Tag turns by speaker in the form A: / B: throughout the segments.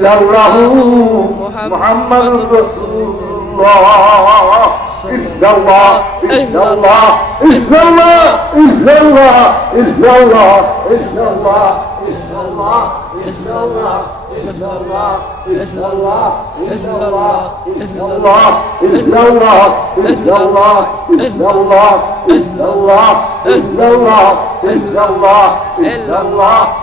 A: إلا الله محمد رسول الله إلا الله إلا الله إلا الله إلا الله إلا الله إلا الله إلا الله إلا الله إلا الله إلا الله إلا الله إلا الله إلا الله إلا الله إلا الله إلا الله إلا الله إلا الله إلا الله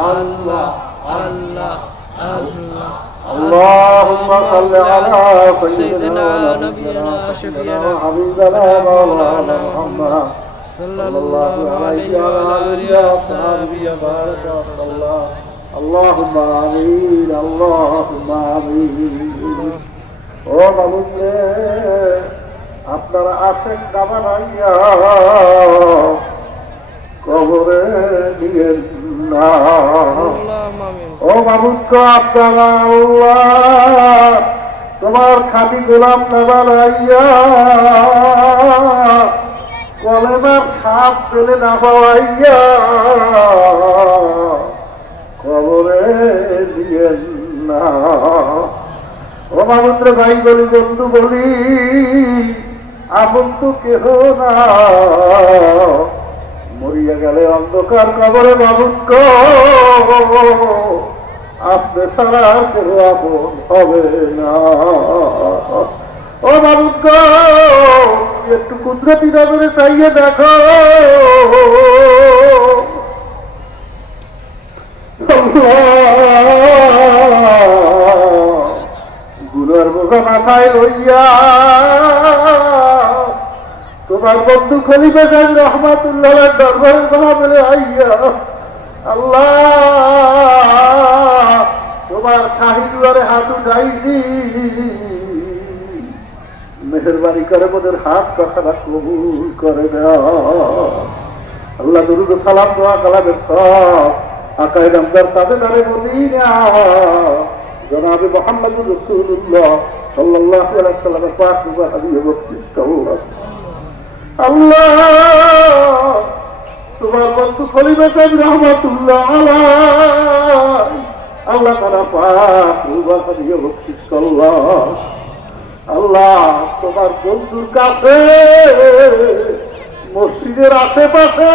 B: الله الله
A: الله اللهم صل على
B: سيدنا
A: سيدنا
B: نبينا شفينا
A: حبيبنا مولانا محمد
B: صلى الله عليه وعلى آله وصحبه وبارك وسلم
A: اللهم آمين اللهم آمين ও বাবুকে আপনারা আশেক দামান আইয়া কবরে নিয়েন না
B: اللهم آمين
A: ও তোমার খাটি গোলাম নেবার আইয়া কলেমার সাপ ফেলে না পাওয়াইয়া কবরে দিয়েন না। ও মামুদ্র ভাই বলি, বন্ধু বলি আপন তো কেহ না। মরিয়া গেলে অন্ধকার কবরে আপনি ছাড়া আর কেহ আপন হবে না। ও বাবুক একটু কুদরতি নজরে চাইয়ে দেখো। গুনার বোঝা মাথায় লইয়া তোমার বন্ধু খলিফা খান রহমাতুল্লাহ দরবারে জমা বলে, আইয়া, আল্লাহ, তোমার শাহিদুয়ারে হাত উঠাইছি। মেহরবানি করে মোদের হাত কথাটা কবুল করে না আল্লাহ দুরুদ সালাম, দোয়া কালামের সব আকাই রমজার তাদের নামে মদিনা জনাবে মোহাম্মদ রসুল্লাহ আলাইহি সাল্লামের মুবারক হাদিয়ে করুন আল্লাহ, তোমার বন্ধু খলিফা সাহেব রহমাতুল্লাহ আল্লাহ তারা হাদিয়ে বকশিশ করুন আল্লাহ, তোমার বন্ধুর কাছে, মসজিদের আশেপাশে,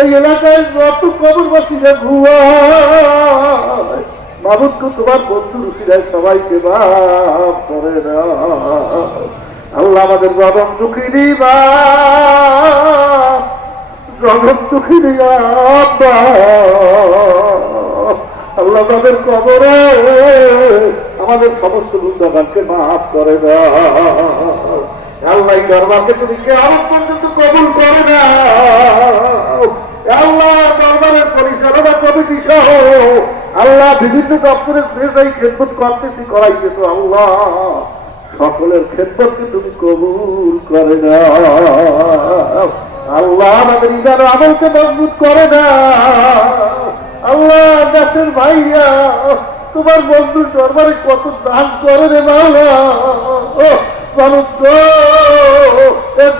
A: এই এলাকায় যত কবর বসিলে ঘুমায় বাবুদকে তোমার বন্ধুর উচিলায় সবাইকে বাপ করে না আমাদের জনম দুঃখিনী মা জনম দুঃখিনী আব্বা। আল্লাহ তাদের কবরে আমাদের সমস্ত গুন্ডাগানকে মাফ করে না আল্লাহ দরবারকে তুমি কেমন পর্যন্ত কবুল করে না আল্লাহ দরবারের পরিচালনা কমিটি সহ আল্লাহ বিভিন্ন দপ্তরের শেষ এই খেদমত করতেছি, করাইতেছো আল্লাহ। সকলের ক্ষেত্রকে তুমি কবুল করে না আল্লাহ আমাদের ইদার আমলকে মজবুত করে না আল্লাহ দেশের ভাইয়া, তোমার বন্ধু দরবারে কত দান করে রে মাওলা। মানুষ এর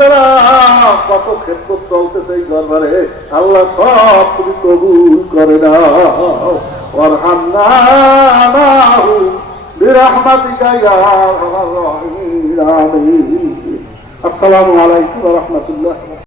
A: কত ক্ষেত্র চলতেছে এই দরবারে। আল্লাহ সব তুমি কবুল করে না ওর হান্না برحمتك يا ارحم الراحمين امين السلام عليكم ورحمه الله